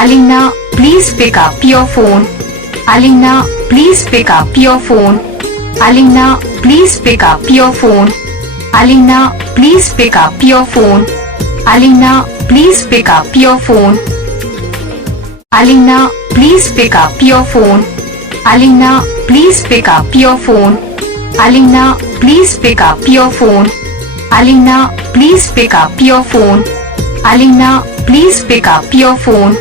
Alina, please pick up your phone. Alina, please pick up your phone. Alina, please pick up your phone. Alina, please pick up your phone. Alina, please pick up your phone. Alina, please pick up your phone. Alina, please pick up your phone. Alina, please pick up your phone. Alina, please pick up your phone. Alina, please pick up your phone.